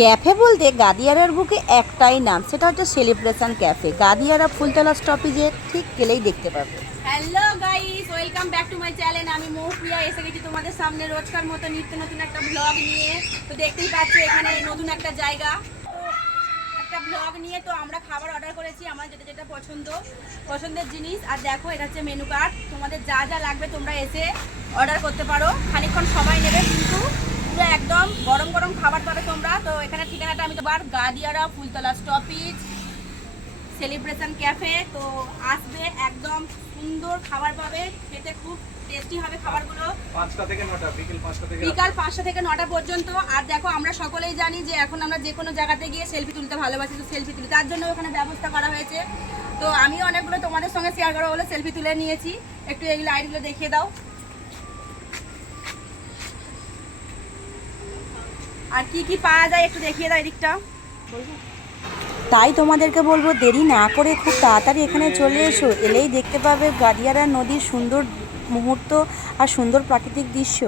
Cafe বলতে গাদিয়ারার বুকে একটাই নাম, সেটা হচ্ছে সেলিব্রেশন ক্যাফে। গাদিয়ারা ফুলতলা স্টপেজে ঠিক গেলেই দেখতে পাবে। Hello guys, welcome back to my channel. আমি মৌপ্রিয়া এসে গেছি তোমাদের সামনে রোজকার মতো নিত্য নতুন একটা ব্লগ নিয়ে। তো দেখতেই পাচ্ছ এখানে নতুন একটা জায়গা, তো একটা ব্লগ নিয়ে। তো আমরা খাবার অর্ডার করেছি, আমার যেটা যেটা পছন্দের জিনিস। আর দেখো এটা হচ্ছে মেনু কার্ড, তোমাদের যা যা লাগবে তোমরা এসে অর্ডার করতে পারো। খানিকক্ষণ সময় নেবে, কিন্তু পুরো একদম গরম গরম খাবার পাবে তোমরা। তো এখানে ঠিকানাটা আমি তোমার Gadiara Phultala stoppage celebration cafe. তো আসবে, একদম সুন্দর খাবার পাবে, খেতে খুব টেস্টি হবে খাবারগুলো। 5টা থেকে 9টা, বিকাল 5টা থেকে 9টা পর্যন্ত। আর দেখো আমরা সকলেই জানি যে এখন আমরা যে কোনো জায়গাতে গিয়ে সেলফি তুলতে ভালোবাসি, তো সেলফি তুলি, তার জন্য ওখানে ব্যবস্থা করা হয়েছে। তো আমিও অনেকগুলো তোমাদের সঙ্গে শেয়ার করা বলে সেলফি তুলে নিয়েছি। একটু এগুলো আইডিগুলো দেখিয়ে দাও। আর কি কি পাওয়া যায় একটু দেখিয়ে দাও এদিকটা। তাই তোমাদেরকে বলবো, দেরি না করে খুব তাড়াতাড়ি এখানে চলে এসো। এলেই দেখতে পাবে গাদিয়ারা নদীর সুন্দর মুহূর্ত আর সুন্দর প্রাকৃতিক দৃশ্য।